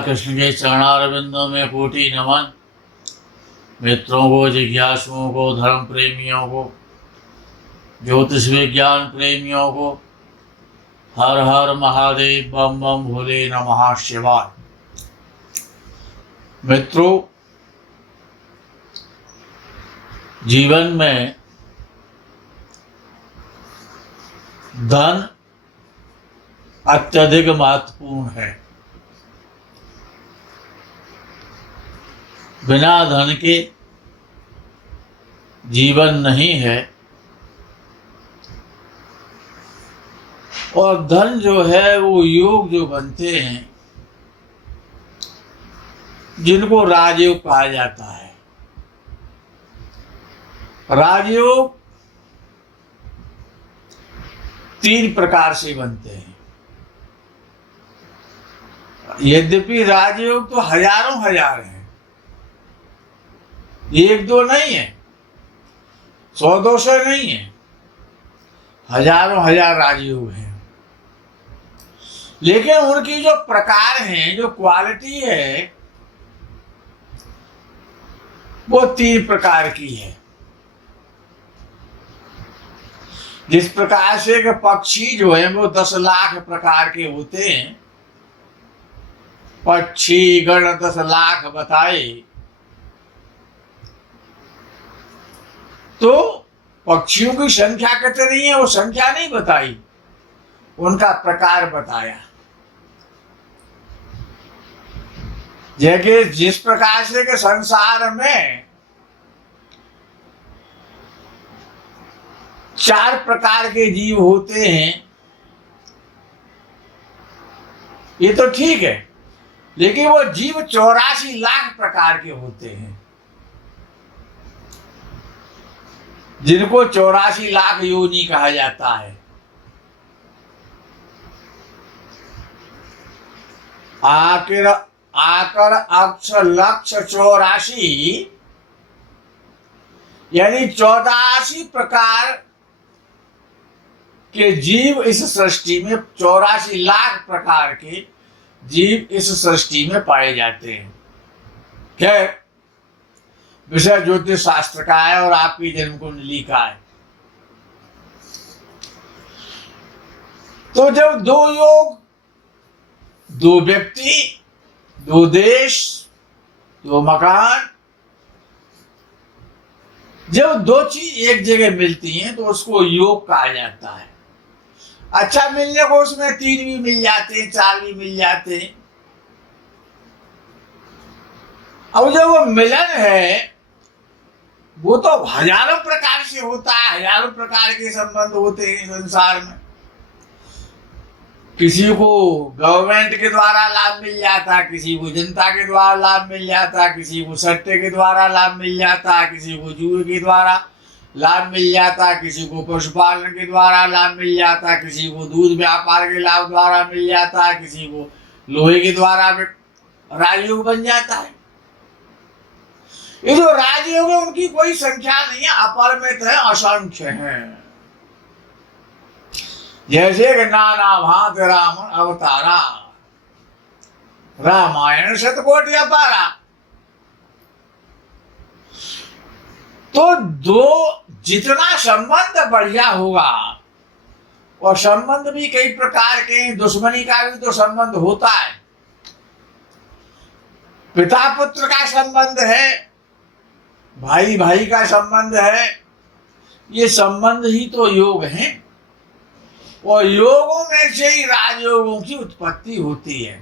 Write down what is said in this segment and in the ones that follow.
कृष्ण के चरणारविंदों में कोटि नमन। मित्रों को, जिज्ञासुओं को, धर्म प्रेमियों को, ज्योतिष विज्ञान प्रेमियों को हर हर महादेव, बम बम भोले नमः शिवाय। मित्रों, जीवन में धन अत्यधिक महत्वपूर्ण है। बिना धन के जीवन नहीं है। और धन जो है वो योग जो बनते हैं, जिनको राजयोग कहा जाता है। राजयोग 3 प्रकार से बनते हैं। यद्यपि राजयोग तो हजारों हजार हैं, 1-2 नहीं है, 100-200 नहीं है, हजारों हजार राजयोग हैं। लेकिन उनकी जो प्रकार हैं, जो क्वालिटी है, वो 3 प्रकार की है। जिस प्रकार से कि पक्षी जो है वो 10 लाख प्रकार के होते हैं। पक्षी गण 10 लाख बताए, तो पक्षियों की संख्या कितनी है वो संख्या नहीं बताई, उनका प्रकार बताया। जैसे जिस प्रकार से के संसार में 4 प्रकार के जीव होते हैं, ये तो ठीक है, लेकिन वो जीव 84 लाख प्रकार के होते हैं, जिनको 84 लाख योनि कहा जाता है। आकर अक्ष लक्ष 84, यानी 84 प्रकार के जीव इस सृष्टि में, 84 लाख प्रकार के जीव इस सृष्टि में पाए जाते हैं। क्या विषय ज्योतिष शास्त्र का है और आपकी जन्म कुंडली का है। तो जब 2 योग, 2 व्यक्ति, 2 देश, 2 मकान, जब 2 चीज एक जगह मिलती हैं तो उसको योग कहा जाता है। अच्छा मिलने को उसमें 3 भी मिल जाते हैं, 4 भी मिल जाते हैं। अब जब वो मिलन है वो तो हजारों प्रकार से होता है, हजारों प्रकार के संबंध होते हैं संसार में। किसी को गवर्नमेंट के द्वारा लाभ मिल जाता, किसी को जनता के द्वारा लाभ मिल जाता, किसी को सट्टे के द्वारा लाभ मिल जाता, किसी को जुए के द्वारा लाभ मिल जाता, किसी को पशुपालन के द्वारा लाभ मिल जाता, किसी को दूध व्यापार के लाभ द्वारा मिल जाता, किसी को लोहे के द्वारा राजयोग बन जाता है। ये जो राजयोग है उनकी कोई संख्या नहीं है, अपरिमित है, असंख्य है। जैसे कि नाना भांत राम अवतारा, रामायण शतकोटि अपारा। तो 2 जितना संबंध बढ़िया होगा, और संबंध भी कई प्रकार के, दुश्मनी का भी तो संबंध होता है। पिता पुत्र का संबंध है, भाई भाई का संबंध है, ये संबंध ही तो योग हैं। और योगों में से ही राजयोगों की उत्पत्ति होती है।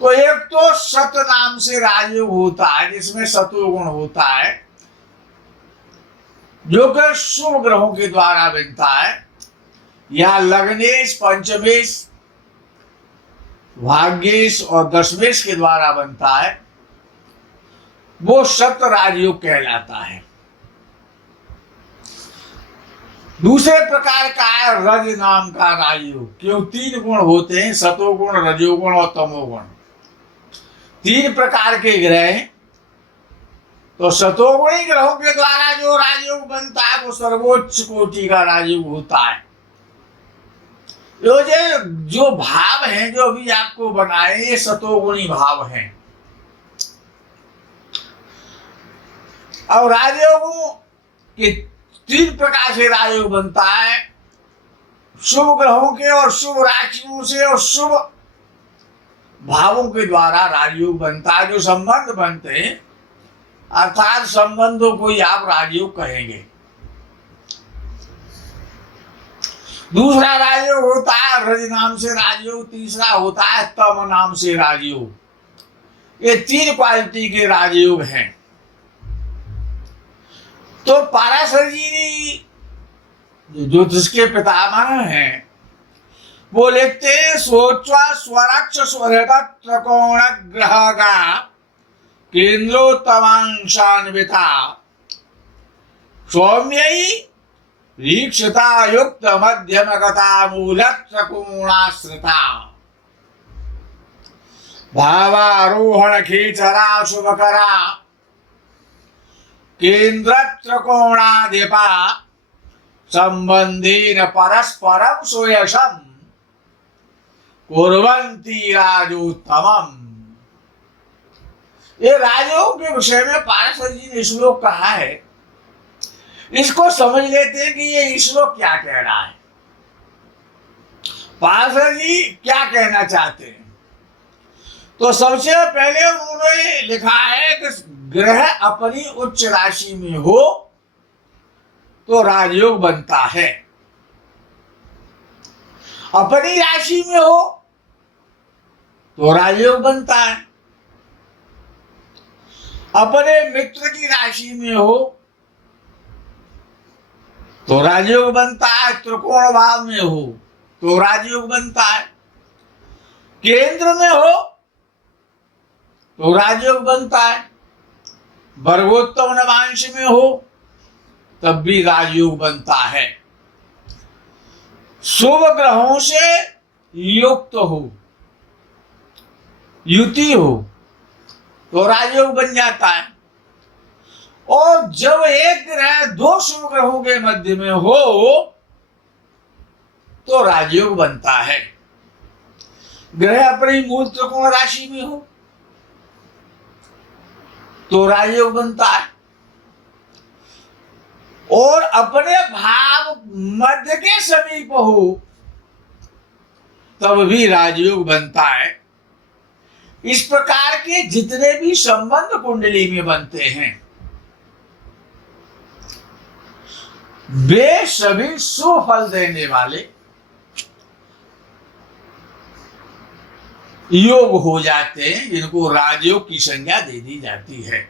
तो एक तो सत नाम से राजयोग होता है, जिसमें सत्वगुण होता है, जो कि शुभ ग्रहों के द्वारा बनता है। या लग्नेश, पंचमेश, भाग्येश और दशमेश के द्वारा बनता है, वो सत राजयोग कहलाता है। दूसरे प्रकार का है रज नाम का राजयोग। क्यों 3 गुण होते हैं, सतोगुण, रजोगुण और तमोगुण। 3 प्रकार के ग्रह, तो सतोगुणी ग्रहों के द्वारा जो राजयोग बनता है वो सर्वोच्च कोटि का राजयोग होता है। जो भाव हैं जो अभी आपको बनाए, ये सतोगुणी भाव हैं। और राजयोगों के 3 प्रकार से राजयोग बनता है, शुभ ग्रहों के और शुभ राशियों से और शुभ भावों के द्वारा राजयोग बनता है। जो संबंध बनते हैं, अर्थात संबंधों को ही आप राजयोग कहेंगे। दूसरा राजयोग होता है रज नाम से राजयोग, तीसरा होता है तम नाम से राजयोग। ये 3 क्वालिटी के राजयोग हैं। तो पाराशर जी ज्योतिष के पितामह हैं, वो लिखते हैं सोच्वा स्वरक्ष स्वरगत त्रिकोण ग्रह का केंद्रोत्तमांशान्विता सौम्यई रीक्षता युक्त मध्यमगता मूल त्रिकोणाश्रिता भावारोहण खेचरा शुभकरा केंद्र त्रिकोणाधिपा संबंधेन परस्परम सुयशम कुर्वन्ति राजोत्तमम्। ये राजयोग के विषय में पाराशर जी ने श्लोक कहा है। इसको समझ लेते हैं कि ये श्लोक क्या कह रहा है, पाराशर जी क्या कहना चाहते हैं। तो सबसे पहले उन्होंने लिखा है कि ग्रह अपनी उच्च राशि में हो तो राजयोग बनता है, अपनी राशि में हो तो राजयोग बनता है, अपने मित्र की राशि में हो तो राजयोग बनता है, त्रिकोण भाव में हो तो राजयोग बनता है, केंद्र में हो तो राजयोग बनता है, वर्गोत्तम नवांश में हो तब भी राजयोग बनता है, शुभ ग्रहों से युक्त हो, युति हो तो राजयोग बन जाता है। और जब एक ग्रह 2 शुभ ग्रहों के मध्य में हो तो राजयोग बनता है। ग्रह अपनी मूल त्रिकोण राशि में हो तो राजयोग बनता है, और अपने भाव मध्य के समीप हो तब भी राजयोग बनता है। इस प्रकार के जितने भी संबंध कुंडली में बनते हैं वे सभी सुफल देने वाले योग हो जाते हैं, जिनको राजयोग की संज्ञा दे दी जाती है।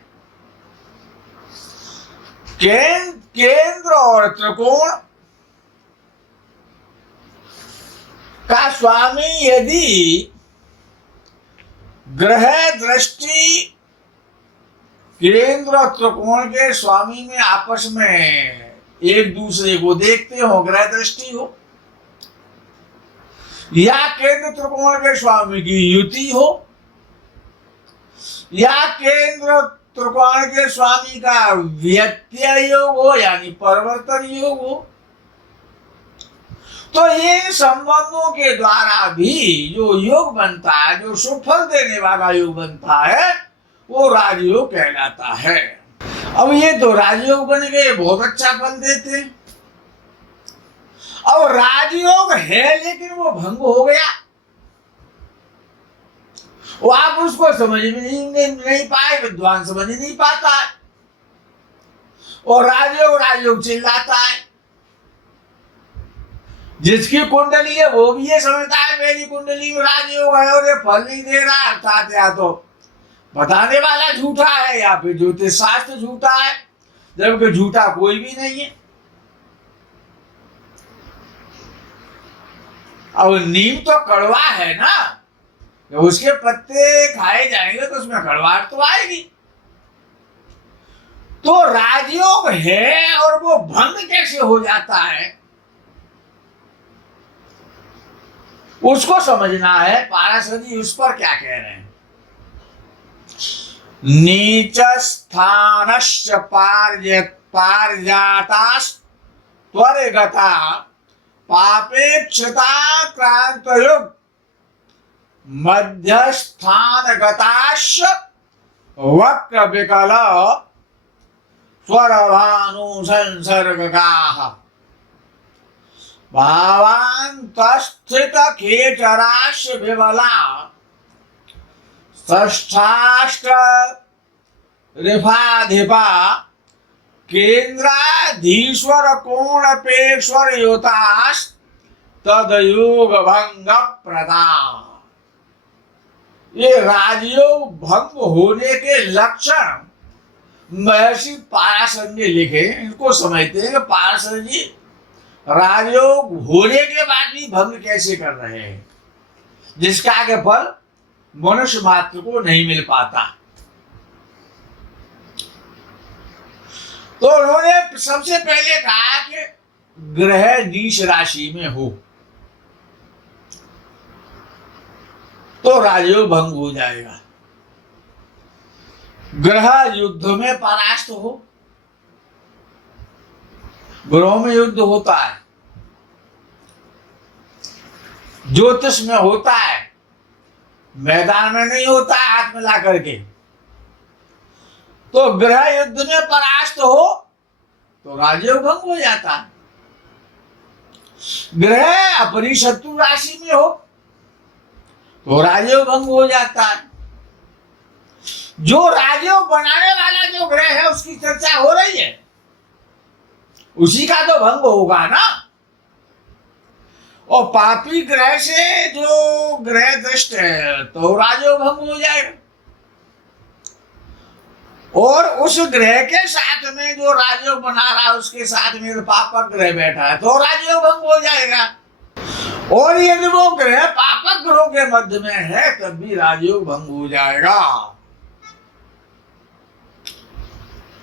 केंद्र और त्रिकोण का स्वामी यदि ग्रह दृष्टि केंद्र और त्रिकोण के स्वामी में आपस में एक दूसरे को देखते हो, ग्रह दृष्टि हो, या केंद्र त्रिकोण के स्वामी की युति हो, या केंद्र त्रिकोण के स्वामी का व्यत्यय योग हो यानी परिवर्तन योग हो, तो ये संबंधों के द्वारा भी जो योग बनता है, जो सुफल देने वाला योग बनता है, वो राजयोग कहलाता है। अब ये तो राजयोग बन गए, बहुत अच्छा फल देते। अब राजयोग है लेकिन वो भंग हो गया, वो आप उसको समझ में नहीं पाए, विद्वान समझ नहीं पाता है, और राजयोग चिल्लाता है। जिसकी कुंडली है वो भी ये समझता है मेरी कुंडली में राजयोग है और ये फल नहीं दे रहा, अर्थात या तो बताने वाला झूठा है या फिर ज्योतिष शास्त्र झूठा है, जबकि झूठा कोई भी नहीं है। अब नीम तो कड़वा है ना, जब उसके पत्ते खाए जाएंगे तो उसमें कड़वाहट तो आएगी। तो राजयोग है और वो भंग कैसे हो जाता है उसको समझना है। पाराशर जी उस पर क्या कह रहे हैं। नीच स्थानश्च पारजातास्त्वरगता पापेक्षता क्रांतयुग मध्यस्थान गताश वक्र विकल स्वरभानु संसर्गकाः भावान्तस्थित खेचराश विमला षष्ठाष्ट रिफाधिपा केन्द्राधीश्वर कोणपेश्वर युतास् तदयोग भंग प्रदा। ये राजयोग भंग होने के लक्षण महर्षि पाराशर ने लिखे। इनको समझते हैं कि पाराशर जी राजयोग होने के बाद भी भंग कैसे कर रहे हैं, जिसका आगे फल मनुष्य मात्र को नहीं मिल पाता। तो उन्होंने सबसे पहले कहा कि ग्रह नीच राशि में हो तो राजयोग भंग हो जाएगा। ग्रह युद्ध में परास्त हो, ग्रहों में युद्ध होता है, ज्योतिष में होता है, मैदान में नहीं होता है हाथ में ला करके। तो ग्रह युद्ध में परास्त हो तो राजयोग भंग हो जाता है। ग्रह अपनी शत्रु राशि में हो तो राजयोग भंग हो जाता है। जो राजयोग बनाने वाला जो ग्रह है उसकी चर्चा हो रही है, उसी का तो भंग होगा ना। और पापी ग्रह से जो ग्रह दृष्ट है तो राजयोग भंग हो जाएगा। और उस ग्रह के साथ में जो राजयोग बना रहा है उसके साथ में पापक ग्रह बैठा है तो राजयोग भंग हो जाएगा। और यदि वो ग्रह पापक ग्रहों के मध्य में है तब भी राजयोग भंग हो जाएगा।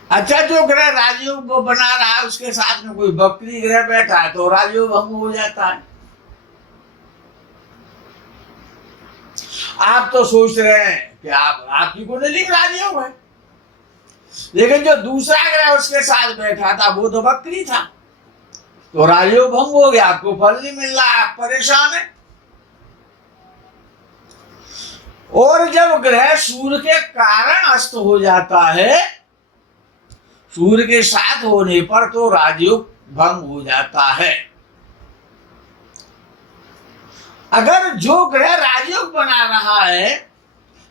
अच्छा, जो ग्रह राजयोग को बना रहा है उसके साथ में कोई बकरी ग्रह बैठा है तो राजयोग भंग हो जाता है। आप तो सोच रहे हैं कि आपकी कुंडली राजयोग है, लेकिन जो दूसरा ग्रह उसके साथ बैठा था वो तो बकरी था, तो राजयोग भंग हो गया। आपको फल नहीं मिल रहा, आप परेशान है। और जब ग्रह सूर्य के कारण अस्त हो जाता है, सूर्य के साथ होने पर तो राजयोग भंग हो जाता है। अगर जो ग्रह राजयोग बना रहा है,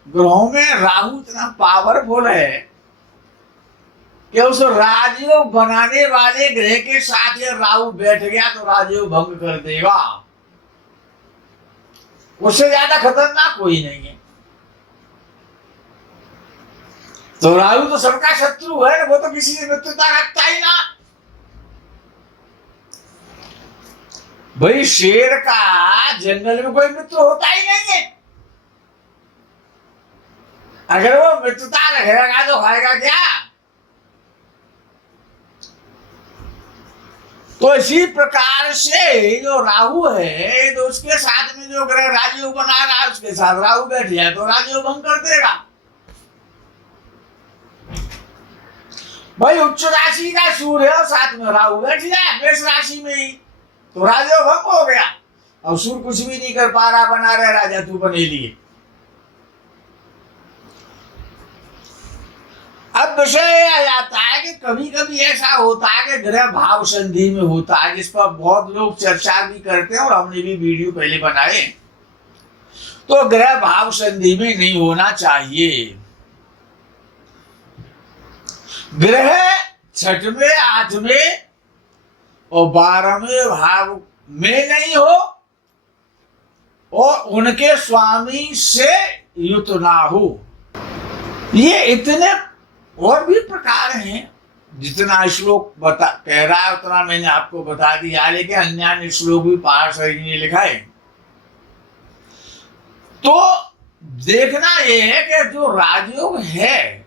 ग्रहों में राहु इतना पावरफुल है कि उस राजयोग बनाने वाले ग्रह के साथ ये राहु बैठ गया तो राजयोग भंग कर देगा। उससे ज्यादा खतरनाक कोई नहीं है। तो राहु तो सबका शत्रु है, वो तो किसी से मित्रता रखता ही ना। भाई शेर का जंगल में कोई मित्र होता ही नहीं है। अगर वो मित्रता रखेगा तो खाएगा क्या? तो इसी प्रकार से जो राहु है तो उसके साथ में जो ग्रह राजयोग बना रहा है उसके साथ राहु बैठ जाए तो राजयोग भंग कर देगा। भाई उच्च राशि का सूर्य है और साथ में राहु बैठ जाए मेष राशि में ही तो राजयोग भंग हो गया। अब सूर्य कुछ भी नहीं कर पा रहा, बना रहे राजा तू बने लिए। अब विषय आ जाता है कि कभी कभी ऐसा होता है कि ग्रह भाव संधि में होता है, जिस पर बहुत लोग चर्चा भी करते हैं और हमने भी वीडियो पहले बनाए। तो ग्रह भाव संधि में नहीं होना चाहिए। ग्रह 6वें 8वें और 12वें भाव में नहीं हो और उनके स्वामी से युत ना हो। ये इतने और भी प्रकार हैं, जितना श्लोक कह रहा है उतना मैंने आपको बता दिया, लेकिन अन्य श्लोक भी पाराशर जी ने लिखा है। तो देखना यह है कि जो राजयोग है,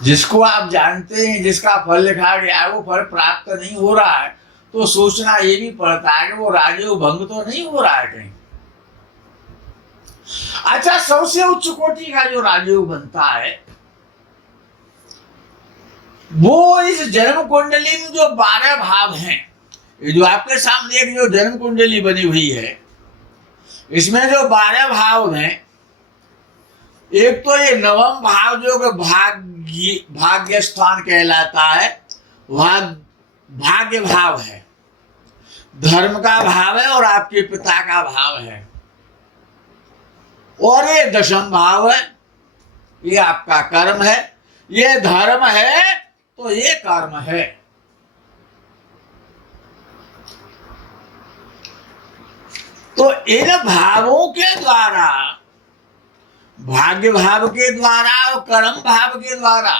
जिसको आप जानते हैं, जिसका फल लिखा गया है, वो फल प्राप्त नहीं हो रहा है, तो सोचना ये भी पड़ता है कि वो राजयोग भंग तो नहीं हो रहा है कहीं। अच्छा, सबसे उच्च कोटि का जो राजयोग बनता है वो इस जन्म कुंडली में जो 12 भाव हैं, ये जो आपके सामने एक जो जन्म कुंडली बनी हुई है, इसमें जो 12 भाव हैं, एक तो ये नवम भाव जो भाग्य स्थान कहलाता है, वह भाग्य भाव है, धर्म का भाव है और आपके पिता का भाव है। और ये दशम भाव है, ये आपका कर्म है। ये धर्म है तो ये कर्म है। तो इन भावों के द्वारा, भाग्य भाव के द्वारा और कर्म भाव के द्वारा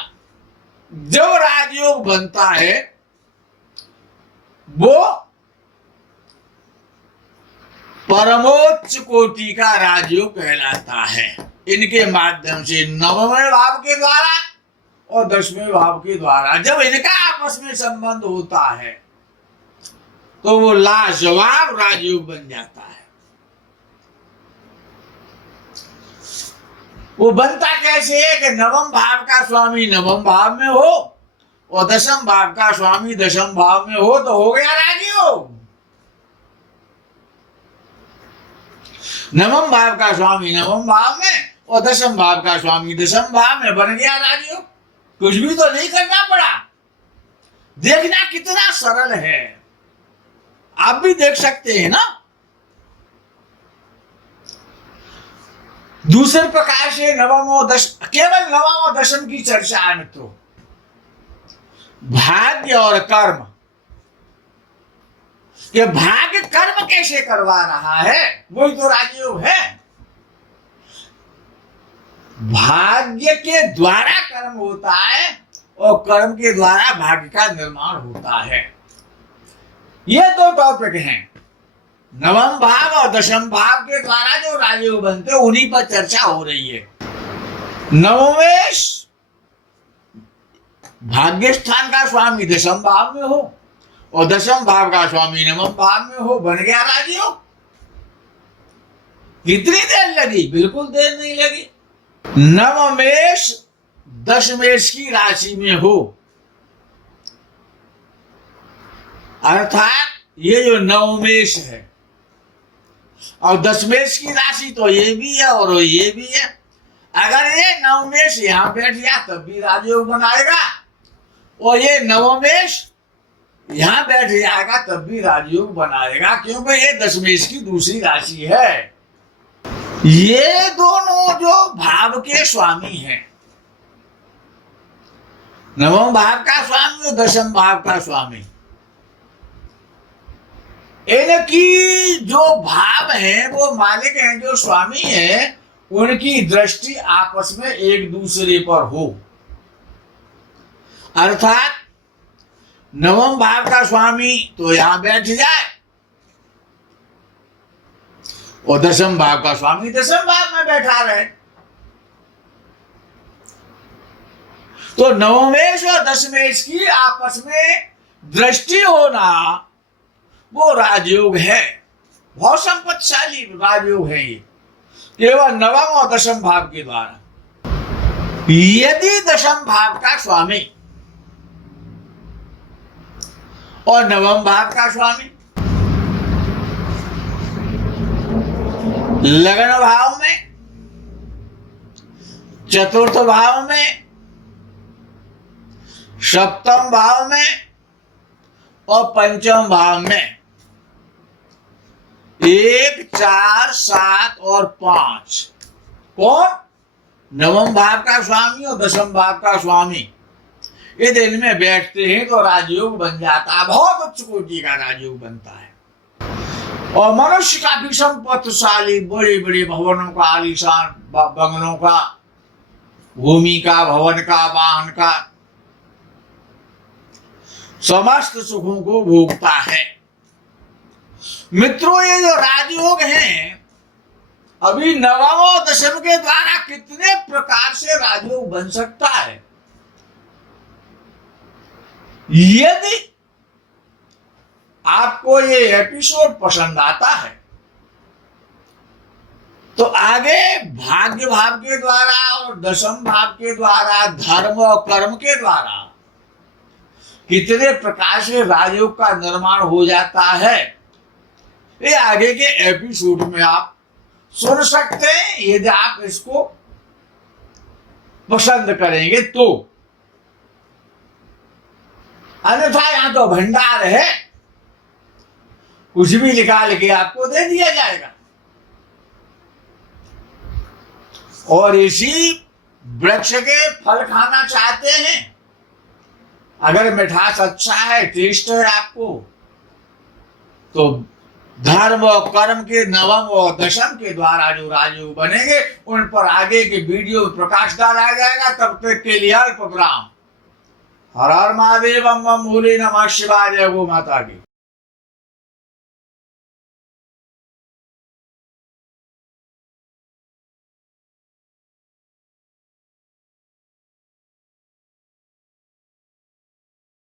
जब राजयोग बनता है, वो परमोच्च कोटि का राजयोग कहलाता है। इनके माध्यम से नवमें भाव के द्वारा और 10वें भाव के द्वारा जब इनका आपस में संबंध होता है, तो वो लाजवाब राजयोग बन जाता है। वो बनता कैसे है कि नवम भाव का स्वामी नवम भाव में हो और दशम भाव का स्वामी दशम भाव में हो, तो हो गया राजयोग। नवम भाव का स्वामी नवम भाव में और दशम भाव का स्वामी दशम भाव में, बन गया राजयोग। कुछ भी तो नहीं करना पड़ा। देखना कितना सरल है, आप भी देख सकते हैं ना। दूसरे प्रकार से नवम और केवल नवम और दशम की चर्चा है मित्रों। भाग्य और कर्म, ये भाग्य कर्म कैसे करवा रहा है, वही तो राजयोग है। भाग्य के द्वारा कर्म होता है और कर्म के द्वारा भाग्य का निर्माण होता है। ये दो टॉपिक हैं, नवम भाव और दशम भाव के द्वारा जो राजयोग बनते हैं, उन्हीं पर चर्चा हो रही है। नवमेश भाग्य स्थान का स्वामी दशम भाव में हो और दशम भाव का स्वामी नवम भाव में हो, बन गया राजयोग। कितनी देर लगी? बिल्कुल देर नहीं लगी। नवमेश दशमेश की राशि में हो, अर्थात ये जो नवमेश है और दशमेश की राशि तो ये भी है और ये भी है। अगर ये नवमेश यहां बैठ गया तब भी राजयोग बनाएगा और ये नवमेश यहां बैठ जाएगा तब भी राजयोग बनाएगा, क्योंकि ये दशमेश की दूसरी राशि है। ये दोनों जो भाव के स्वामी हैं, नवम भाव का स्वामी और दशम भाव का स्वामी, इनकी जो भाव है, वो मालिक हैं, जो स्वामी है, उनकी दृष्टि आपस में एक दूसरे पर हो। अर्थात नवम भाव का स्वामी तो यहां बैठ जाए और दशम भाव का स्वामी दशम भाव में बैठा रहे, तो नवमेश और दशमेश की आपस में दृष्टि होना वो राजयोग है। बहुत संपत्तिशाली राजयोग है ये, केवल नवम और दशम भाव के द्वारा। यदि दशम भाव का स्वामी और नवम भाव का स्वामी लगन भाव में, चतुर्थ भाव में, सप्तम भाव में और पंचम भाव में, 1, 4, 7 और 5, कौन? नवम भाव का स्वामी और दशम भाव का स्वामी, ये दिन में बैठते हैं तो राजयोग बन जाता है। बहुत उच्च कोटि का राजयोग बनता है। और मनुष्य काफी संपत्तिशाली, बड़े बड़े भवनों का, आलीशान बंगलों का, भूमि का, भवन का, वाहन का, समस्त सुखों को भोगता है। मित्रों, ये जो राजयोग हैं, अभी नवम और दशम के द्वारा कितने प्रकार से राजयोग बन सकता है। यदि आपको ये एपिसोड पसंद आता है तो आगे भाग्य भाव के द्वारा और दशम भाव के द्वारा, धर्म और कर्म के द्वारा कितने प्रकार से राजयोग का निर्माण हो जाता है, ये आगे के एपिसोड में आप सुन सकते हैं, यदि आप इसको पसंद करेंगे तो। अन्यथा यहां तो भंडार है, कुछ भी निकाल के आपको दे दिया जाएगा। और इसी वृक्ष के फल खाना चाहते हैं, अगर मिठास अच्छा है, टेस्ट है आपको, तो धर्म और कर्म के नवम और दशम के द्वारा जो राजयोग बनेंगे उन पर आगे के वीडियो में प्रकाश डाला जाएगा। तब तक के लिए अल्प विराम। हर हर महादेव, बम बम भोले नमः शिवाय, जय गो माता की।